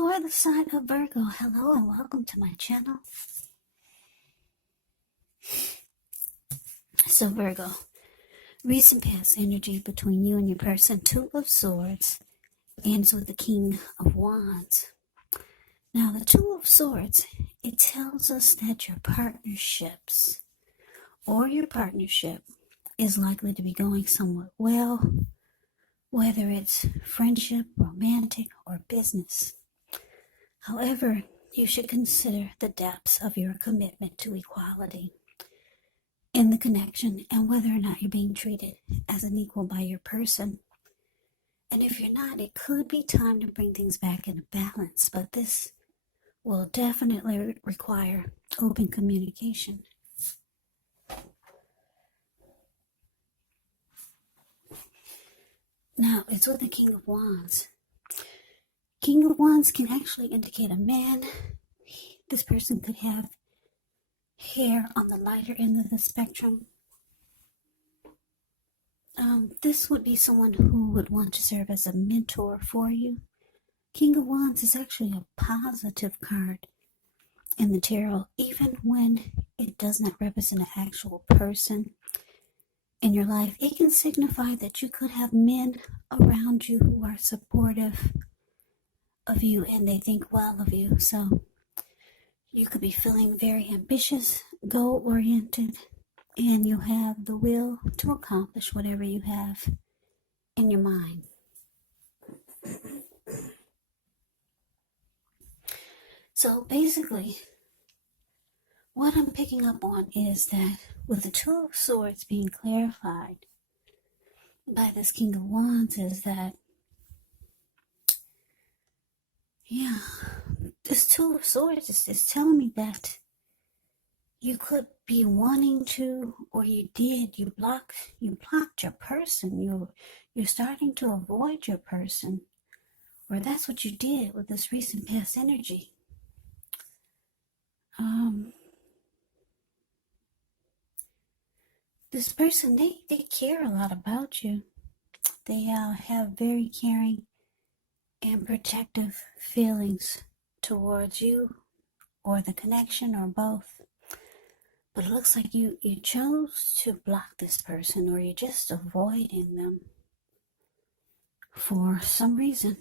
For the sign of Virgo, hello and welcome to my channel. So Virgo, recent past energy between you and your person, Two of Swords, ends with the King of Wands. Now the Two of Swords, it tells us that your partnerships or your partnership is likely to be going somewhat well, whether it's friendship, romantic, or business. However, you should consider the depths of your commitment to equality in the connection and whether or not you're being treated as an equal by your person. And if you're not, it could be time to bring things back into balance, but this will definitely require open communication. Now, it's with the King of Wands. King of Wands can actually indicate a man. This person could have hair on the lighter end of the spectrum. This would be someone who would want to serve as a mentor for you. King of Wands is actually a positive card in the tarot, even when it does not represent an actual person in your life. It can signify that you could have men around you who are supportive of you and they think well of you. So you could be feeling very ambitious, goal-oriented, and you have the will to accomplish whatever you have in your mind. So basically, what I'm picking up on is that with the Two of Swords being clarified by this King of Wands is that, this Two of Swords is telling me that you could be wanting to, or you blocked your person. You're starting to avoid your person, or that's what you did with this recent past energy. This person, they care a lot about you. They have very caring and protective feelings towards you, or the connection, or both. But it looks like you chose to block this person, or you're just avoiding them for some reason.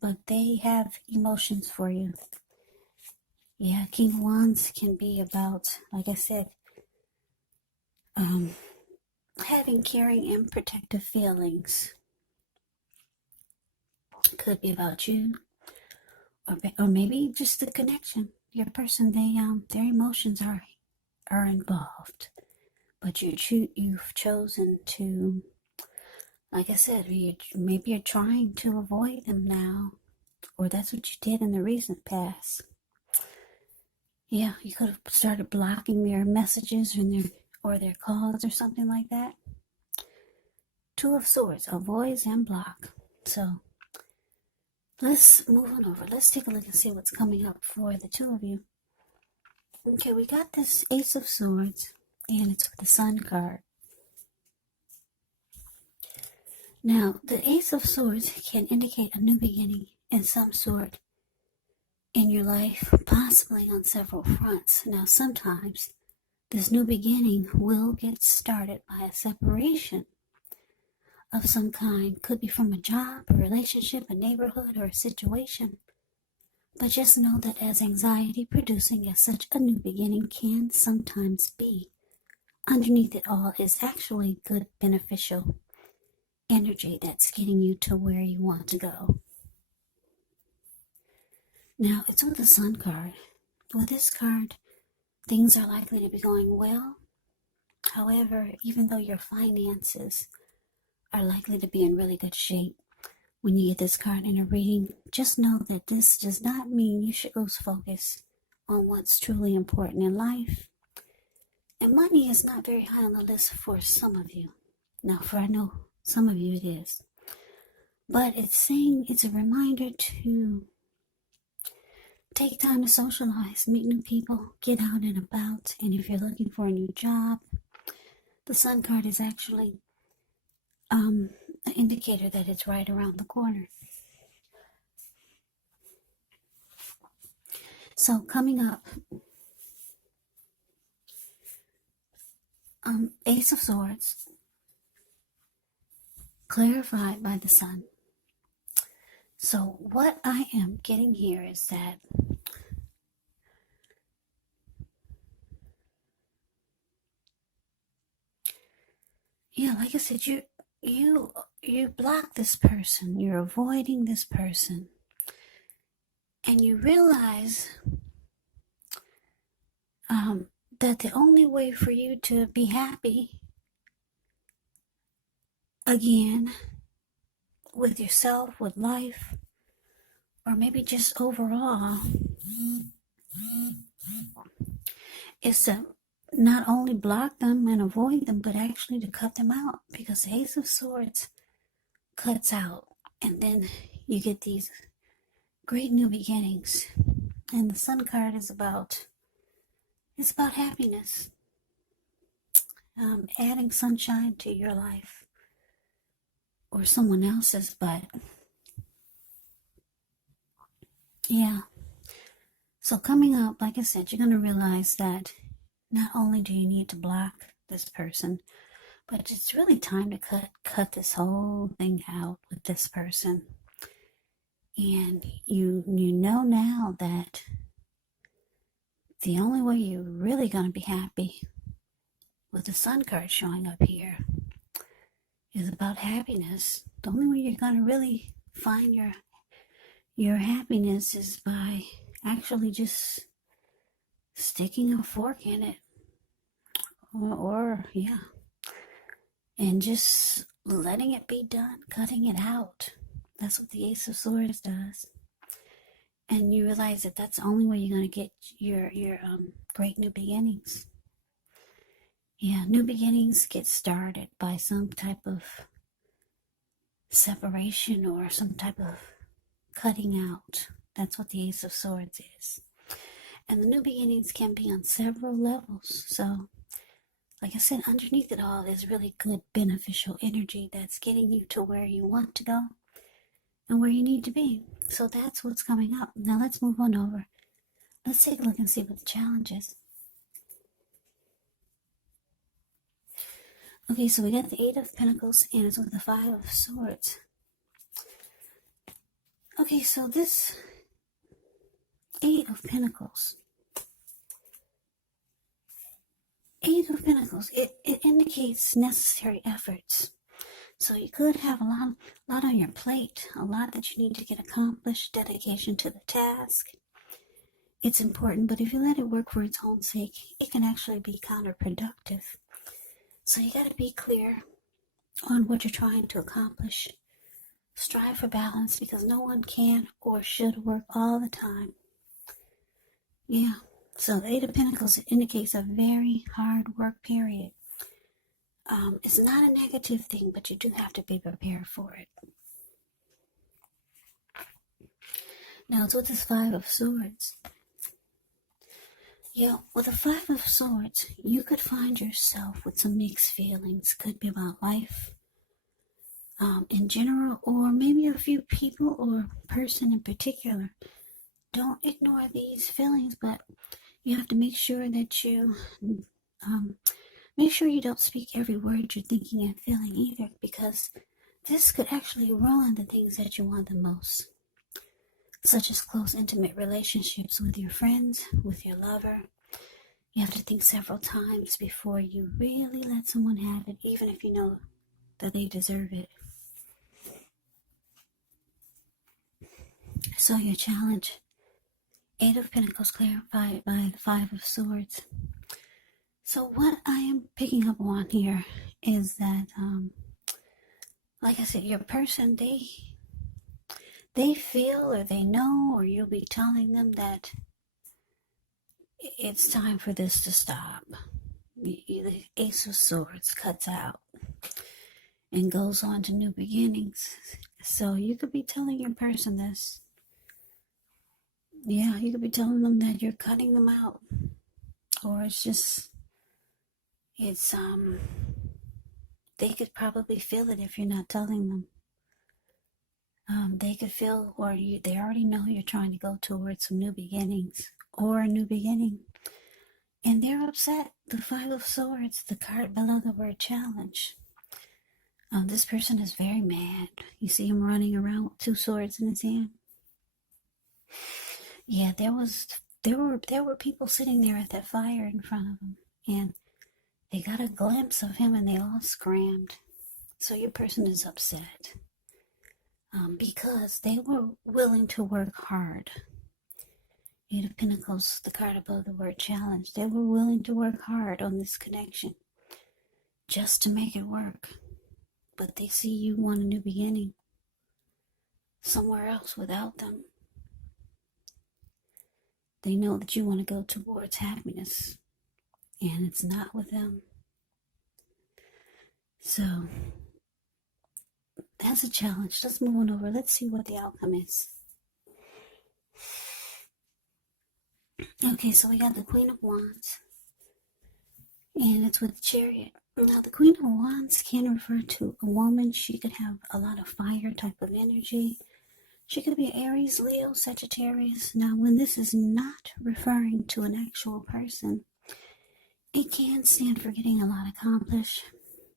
But they have emotions for you. Yeah, King of Wands can be about, like I said, having caring and protective feelings. It could be about you, or maybe just the connection. Your person, their emotions are involved, but you've chosen to, like I said, maybe you're trying to avoid them now, or that's what you did in the recent past. Yeah, you could have started blocking their messages or their calls or something like that. Two of Swords, avoids and block. So let's move on over. Let's take a look and see what's coming up for the two of you. Okay, we got this Ace of Swords, and it's with the Sun card. Now, the Ace of Swords can indicate a new beginning in some sort in your life, possibly on several fronts. Now, sometimes this new beginning will get started by a separation of some kind. Could be from a job, a relationship, a neighborhood, or a situation. But just know that as anxiety producing as such a new beginning can sometimes be, underneath it all is actually good, beneficial energy that's getting you to where you want to go. Now, it's with the Sun card. With this card, things are likely to be going well. However, even though your finances are likely to be in really good shape, when you get this card in a reading, just know that this does not mean you should lose focus on what's truly important in life. And money is not very high on the list for some of you. Now, I know some of you it is. But it's a reminder to take time to socialize, meet new people, get out and about. And if you're looking for a new job, the Sun card is actually an indicator that it's right around the corner. So coming up, Ace of Swords, clarified by the Sun. So what I am getting here is that like I said, you block this person, you're avoiding this person, and you realize that the only way for you to be happy again with yourself, with life, or maybe just overall, is to not only block them and avoid them, but actually to cut them out, because the Ace of Swords cuts out, and then you get these great new beginnings. And the Sun card is about happiness, adding sunshine to your life or someone else's, but yeah. So coming up, like I said, you're going to realize that not only do you need to block this person, but it's really time to cut this whole thing out with this person. And you know now that the only way you're really going to be happy, with the Sun card showing up here, is about happiness. The only way you're going to really find your happiness is by actually just sticking a fork in it, or and just letting it be done, cutting it out. That's what the Ace of Swords does. And you realize that that's the only way you're going to get your great new beginnings. Yeah, new beginnings get started by some type of separation or some type of cutting out. That's what the Ace of Swords is. And the new beginnings can be on several levels. So, like I said, underneath it all is really good, beneficial energy that's getting you to where you want to go and where you need to be. So that's what's coming up. Now let's move on over. Let's take a look and see what the challenge is. Okay, so we got the Eight of Pentacles and it's with the Five of Swords. Okay, so this Eight of Pentacles, it indicates necessary efforts. So you could have a lot on your plate, a lot that you need to get accomplished, dedication to the task. It's important, but if you let it work for its own sake, it can actually be counterproductive. So you got to be clear on what you're trying to accomplish. Strive for balance, because no one can or should work all the time. Yeah, so the Eight of Pentacles indicates a very hard work period. It's not a negative thing, but you do have to be prepared for it. Now it's with this Five of Swords. Yeah, with the Five of Swords, you could find yourself with some mixed feelings. Could be about life in general, or maybe a few people or person in particular. Don't ignore these feelings, but you have to make sure that you make sure you don't speak every word you're thinking and feeling either, because this could actually ruin the things that you want the most, such as close, intimate relationships with your friends, with your lover. You have to think several times before you really let someone have it, even if you know that they deserve it. So your challenge, Eight of Pentacles clarified by the Five of Swords. So what I am picking up on here is that, like I said, your person, they feel or they know, or you'll be telling them that it's time for this to stop. The Ace of Swords cuts out and goes on to new beginnings. So you could be telling your person this. Yeah, you could be telling them that you're cutting them out. Or they could probably feel it if you're not telling them. They could feel, or they already know you're trying to go towards some new beginnings or a new beginning. And they're upset. The Five of Swords, the card below the word challenge. This person is very mad. You see him running around with 2 swords in his hand. Yeah, there were people sitting there at that fire in front of him, and they got a glimpse of him and they all scrammed. So your person is upset because they were willing to work hard. Eight of Pentacles, the card above the word challenge. They were willing to work hard on this connection just to make it work. But they see you want a new beginning somewhere else without them. They know that you want to go towards happiness, and it's not with them. So, that's a challenge. Let's move on over. Let's see what the outcome is. Okay, so we got the Queen of Wands, and it's with the Chariot. Now, the Queen of Wands can refer to a woman. She could have a lot of fire type of energy. She could be Aries, Leo, Sagittarius. Now, when this is not referring to an actual person, it can stand for getting a lot accomplished,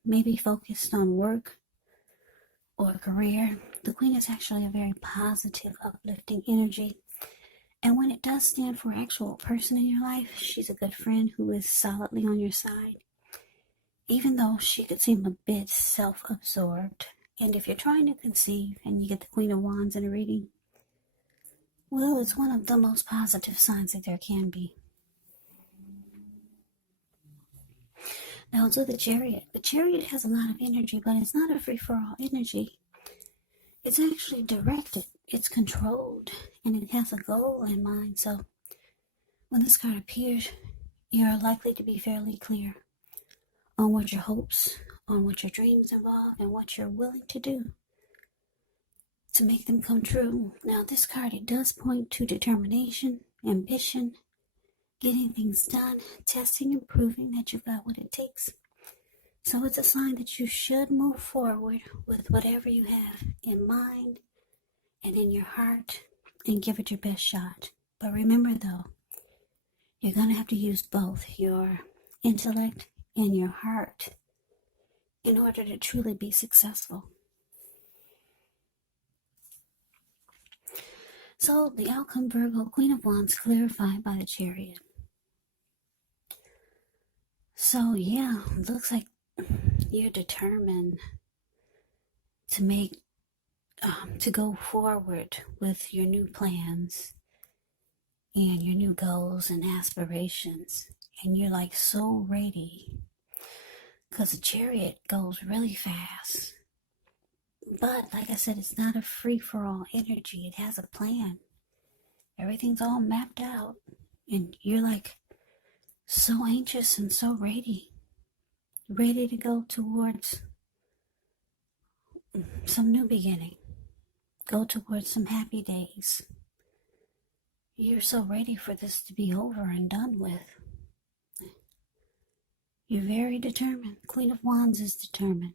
maybe focused on work or career. The Queen is actually a very positive, uplifting energy. And when it does stand for an actual person in your life, she's a good friend who is solidly on your side, even though she could seem a bit self-absorbed. And if you're trying to conceive and you get the Queen of Wands in a reading, well, it's one of the most positive signs that there can be. Now, to the Chariot. The Chariot has a lot of energy, but it's not a free-for-all energy. It's actually directed. It's controlled, and it has a goal in mind. So, when this card appears, you're likely to be fairly clear on what your hopes, on what your dreams involve, and what you're willing to do to make them come true. Now, this card, it does point to determination, ambition, getting things done, testing and proving that you've got what it takes. So it's a sign that you should move forward with whatever you have in mind and in your heart and give it your best shot. But remember, though, you're going to have to use both your intellect and your heart in order to truly be successful. So the outcome, Virgo, Queen of Wands, clarified by the Chariot. So yeah, looks like you're determined to go forward with your new plans and your new goals and aspirations. And you're like so ready, because the Chariot goes really fast. But like I said, it's not a free-for-all energy. It has a plan. Everything's all mapped out. And you're like so anxious and so ready to go towards some new beginning. Go towards some happy days. You're so ready for this to be over and done with. You're very determined. Queen of Wands is determined.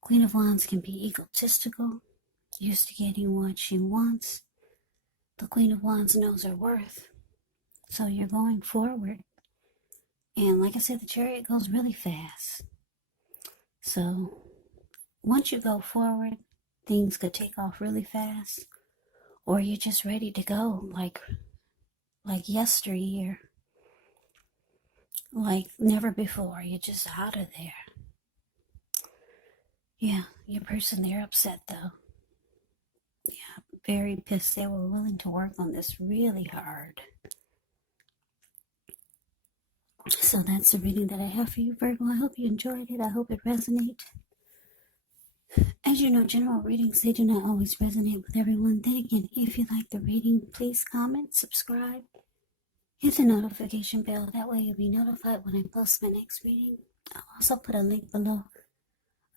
Queen of Wands can be egotistical, used to getting what she wants. The Queen of Wands knows her worth. So you're going forward. And like I said, the Chariot goes really fast. So once you go forward, things could take off really fast. Or you're just ready to go like yesteryear. Like never before. You're just out of there. Yeah, your person, they're upset though. Yeah, very pissed. They were willing to work on this really hard. So that's the reading that I have for you, Virgo. I hope you enjoyed it. I hope it resonated. As you know, general readings, they do not always resonate with everyone. Then again, if you like the reading, please comment, subscribe, hit the notification bell. That way you'll be notified when I post my next reading. I'll also put a link below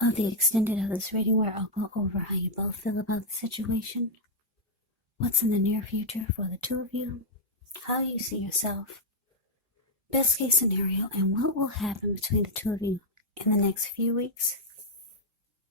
of the extended of this reading where I'll go over how you both feel about the situation, what's in the near future for the two of you, how you see yourself, best case scenario, and what will happen between the two of you in the next few weeks